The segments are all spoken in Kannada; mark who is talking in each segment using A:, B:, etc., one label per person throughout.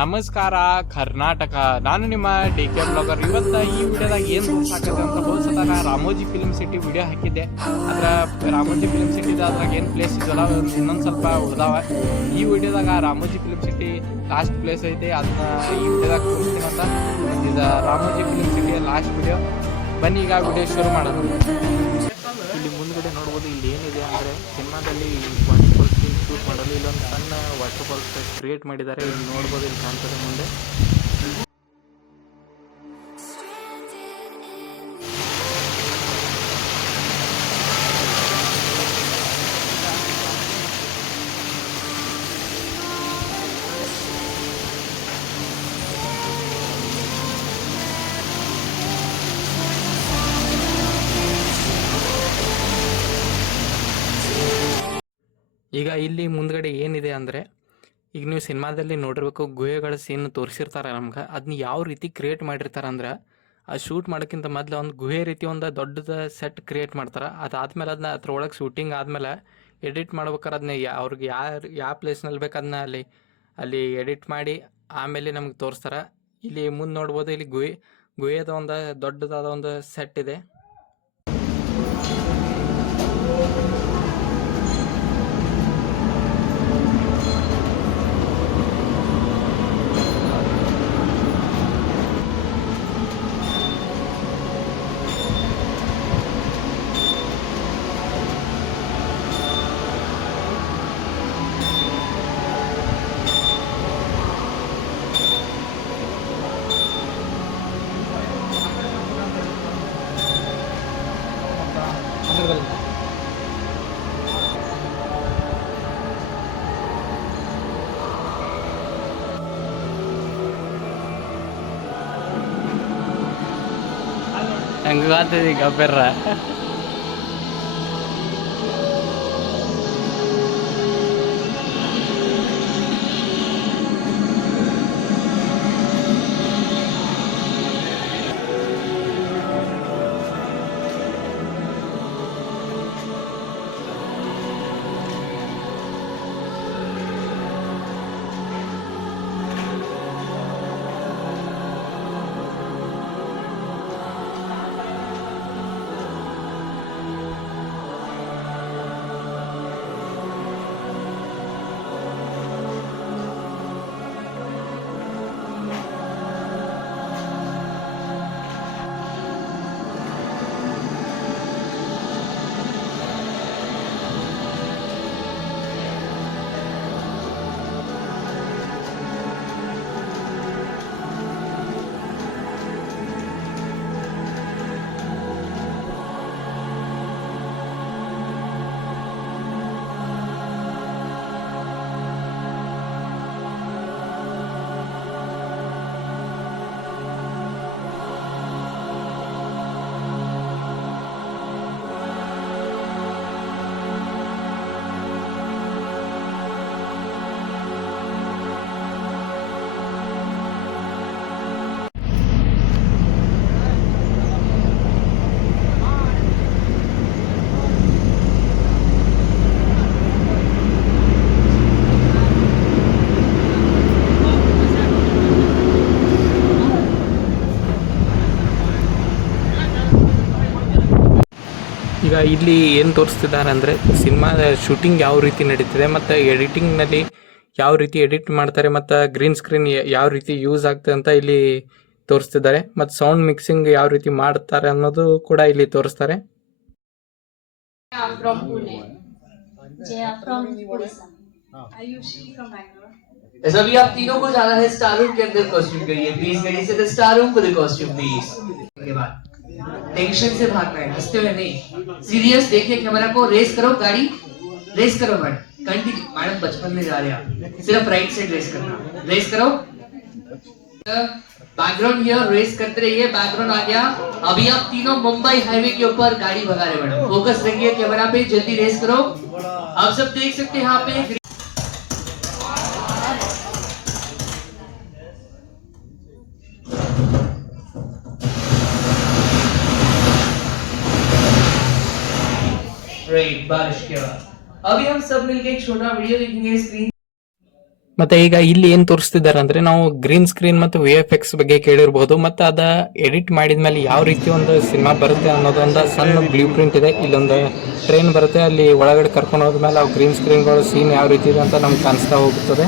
A: ನಮಸ್ಕಾರ, ಕರ್ನಾಟಕ. ನಾನು ನಿಮ್ಮ ಡಿ ಕೆ ಬ್ಲಾಗರ್. ಇವತ್ತು ಈ ವಿಡಿಯೋದಾಗ ಏನು ತೋರ್ಸಾಕತ್ತೆ ಅಂತ ರಾಮೋಜಿ ಫಿಲ್ಮ್ ಸಿಟಿ ವಿಡಿಯೋ ಹಾಕಿದ್ದೆ. ಅದರ ರಾಮೋಜಿ ಫಿಲ್ಮ್ ಸಿಟಿದ ಅದ್ರಾಗ ಏನು ಪ್ಲೇಸ್ ಇದಲ್ಲ ಇನ್ನೊಂದು ಸ್ವಲ್ಪ ಉಳ್ದಾವ. ಈ ವಿಡಿಯೋದಾಗ Ramoji film city last place ಐತೆ. ಅದನ್ನ ಈ ವಿಡಿಯೋದಾಗ ತೋರಿಸ್ತೀನಿ ಅಂತ. ಇದು ರಾಮೋಜಿ ಫಿಲ್ಮ್ ಸಿಟಿಯ ಲಾಸ್ಟ್ ವಿಡಿಯೋ ಬನ್ನಿ, ಈಗ ವಿಡಿಯೋ ಶುರು ಮಾಡೋದು ಇಲ್ಲಿ ಮುಂದ್ಗಡೆ ನೋಡ್ಬೋದು, ಇಲ್ಲಿ ಏನಿದೆ ಅಂದರೆ ಸಿನಿಮಾದಲ್ಲಿ ಶೂಟ್ ಮಾಡಲು ಇಲ್ಲೊಂದು ಸಣ್ಣ ವಾಟರ್ ಫಾಲ್ಸ್ ಕ್ರಿಯೇಟ್ ಮಾಡಿದ್ದಾರೆ. ಇಲ್ಲಿ ನೋಡ್ಬೋದು ಇಲ್ಲಿ ಕಾಣ್ತದೆ ಮುಂದೆ. ಈಗ ಇಲ್ಲಿ ಮುಂದ್ಗಡೆ ಏನಿದೆ ಅಂದರೆ, ಈಗ ನೀವು ಸಿನಿಮಾದಲ್ಲಿ ನೋಡಿರ್ಬೇಕು, ಗುಹೆಗಳ ಸೀನ್ ತೋರಿಸಿರ್ತಾರೆ ನಮ್ಗೆ. ಅದನ್ನ ಯಾವ ರೀತಿ ಕ್ರಿಯೇಟ್ ಮಾಡಿರ್ತಾರೆ ಅಂದ್ರೆ ಆ ಶೂಟ್ ಮಾಡೋಕ್ಕಿಂತ ಮೊದಲು ಒಂದು ಗುಹೆ ರೀತಿ ಒಂದು ದೊಡ್ಡದ ಸೆಟ್ ಕ್ರಿಯೇಟ್ ಮಾಡ್ತಾರೆ. ಅದಾದ್ಮೇಲೆ ಅದನ್ನ ಅದ್ರೊಳಗೆ ಶೂಟಿಂಗ್ ಆದಮೇಲೆ ಎಡಿಟ್ ಮಾಡ್ಬೇಕಾರೆ ಅದನ್ನ ಅವ್ರಿಗೆ ಯಾರು ಯಾವ ಪ್ಲೇಸ್ನಲ್ಲಿ ಬೇಕು ಅದನ್ನ ಅಲ್ಲಿ ಅಲ್ಲಿ ಎಡಿಟ್ ಮಾಡಿ ಆಮೇಲೆ ನಮ್ಗೆ ತೋರಿಸ್ತಾರೆ. ಇಲ್ಲಿ ಮುಂದೆ ನೋಡ್ಬೋದು, ಇಲ್ಲಿ ಗುಹೆ ಗುಹೆದ ಒಂದು ದೊಡ್ಡದಾದ ಒಂದು ಸೆಟ್ ಇದೆ. ಹೆಂಗ ಆಗ್ತದೆ ಈಗ ಬೆರ್ರ ಈಗ ಇಲ್ಲಿ ಏನು ತೋರಿಸ್ತಿದ್ದಾರೆ ಅಂದರೆ ಸಿನಿಮಾದ ಶೂಟಿಂಗ್ ಯಾವ ರೀತಿ ನಡೀತಿದೆ ಮತ್ತು ಎಡಿಟಿಂಗ್ನಲ್ಲಿ ಯಾವ ರೀತಿ ಎಡಿಟ್ ಮಾಡ್ತಾರೆ ಮತ್ತು ಗ್ರೀನ್ ಸ್ಕ್ರೀನ್ ಯಾವ ರೀತಿ ಯೂಸ್ ಆಗ್ತದೆ ಅಂತ ಇಲ್ಲಿ ತೋರಿಸ್ತಿದ್ದಾರೆ ಮತ್ತು ಸೌಂಡ್ ಮಿಕ್ಸಿಂಗ್ ಯಾವ ರೀತಿ ಮಾಡ್ತಾರೆ ಅನ್ನೋದು ಕೂಡ ಇಲ್ಲಿ ತೋರಿಸ್ತಾರೆ
B: Yeah, from Pune. Yeah, from Odisha. Ayushi from Bangalore.
C: Yes, अभी आप तीनों को जाना है स्टार रूम के अंदर कॉस्ट्यूम करिए प्लीज गड़ी से star room for the costume please के बाद टेंशन से भागना है हंसते हुए नहीं सीरियस देखिए कैमरा को रेस करो, गाड़ी रेस करो मैडम कंटिन्यू मैडम बचपन में जा रहे आप। सिर्फ़ राइट साइड रेस करना। रेस करो। बैकग्राउंड हियर रेस करते रहिए। बैकग्राउंड आ गया। अभी आप तीनों मुंबई हाईवे के ऊपर गाड़ी भगा रहे मैडम फोकस रखिए कैमरा पे, जल्दी रेस करो। आप सब देख सकते हैं यहाँ पे। ग्रेट बारिश के बाद अभी हम सब मिलके एक छोटा वीडियो देखेंगे स्क्रीन
A: ಮತ್ತೆ ಈಗ ಇಲ್ಲಿ ಏನ್ ತೋರಿಸ್ತಿದ್ದಾರೆ ಅಂದ್ರೆ ನಾವು ಗ್ರೀನ್ ಸ್ಕ್ರೀನ್ ಮತ್ತು ವಿ ಎಫ್ ಎಕ್ಸ್ ಬಗ್ಗೆ ಕೇಳಿರ್ಬೋದು ಮತ್ತೆ ಅದ ಎಡಿಟ್ ಮಾಡಿದ್ಮೇಲೆ ಯಾವ ರೀತಿ ಒಂದು ಸಿನಿಮಾ ಬರುತ್ತೆ ಅನ್ನೋದೊಂದು ಸಣ್ಣ ಬ್ಲೂ ಪ್ರಿಂಟ್ ಇದೆ ಇಲ್ಲೊಂದು ಟ್ರೈನ್ ಬರುತ್ತೆ ಅಲ್ಲಿ ಒಳಗಡೆ ಕರ್ಕೊಂಡು ಹೋದ್ಮೇಲೆ ಅವು ಗ್ರೀನ್ ಸ್ಕ್ರೀನ್ಗಳು ಸೀನ್ ಯಾವ ರೀತಿ ಇದೆ ಅಂತ ನಮ್ಗೆ ಕಾಣಿಸ್ತಾ ಹೋಗುತ್ತದೆ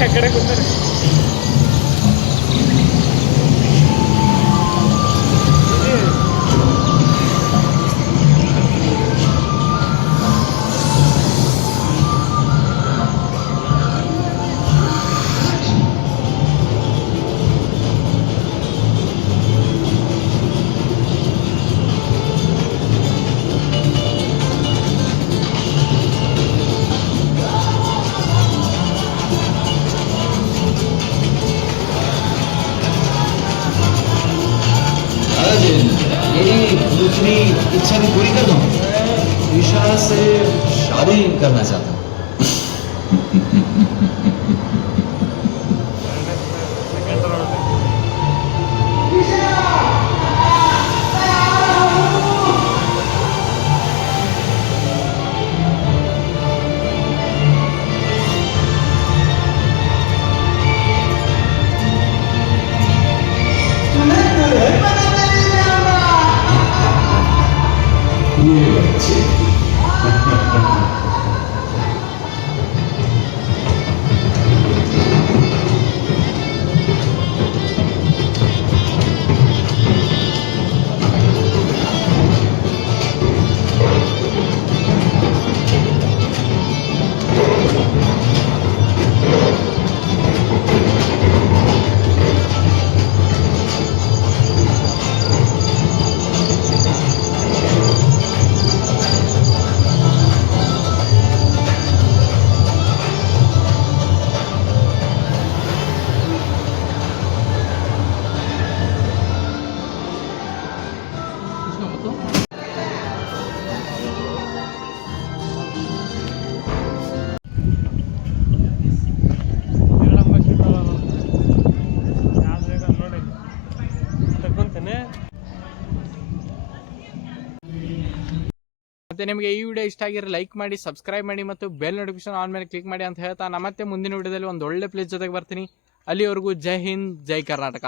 D: ఎక్కడ కుదరదు इच्छा भी पूरी कर दूं ईशा से शादी करना चाहता हूं
A: ಮತ್ತೆ ನಿಮಗೆ ಈ ವಿಡಿಯೋ ಇಷ್ಟ ಆಗಿರೋ ಲೈಕ್ ಮಾಡಿ ಸಬ್ಸ್ಕ್ರೈಬ್ ಮಾಡಿ ಮತ್ತು ಬೆಲ್ ನೋಟಿಫಿಕೇಶನ್ ಆನ್ ಮೇಲೆ ಕ್ಲಿಕ್ ಮಾಡಿ ಅಂತ ಹೇಳ್ತಾ ನಾ ಮತ್ತೆ ಮುಂದಿನ ವಿಡಿಯೋದಲ್ಲಿ ಒಂದು ಒಳ್ಳೆ ಪ್ಲೇಸ್ ಜೊತೆಗೆ ಬರ್ತೀನಿ. ಅಲ್ಲಿವರೆಗೂ ಜೈ ಹಿಂದ್, ಜೈ ಕರ್ನಾಟಕ.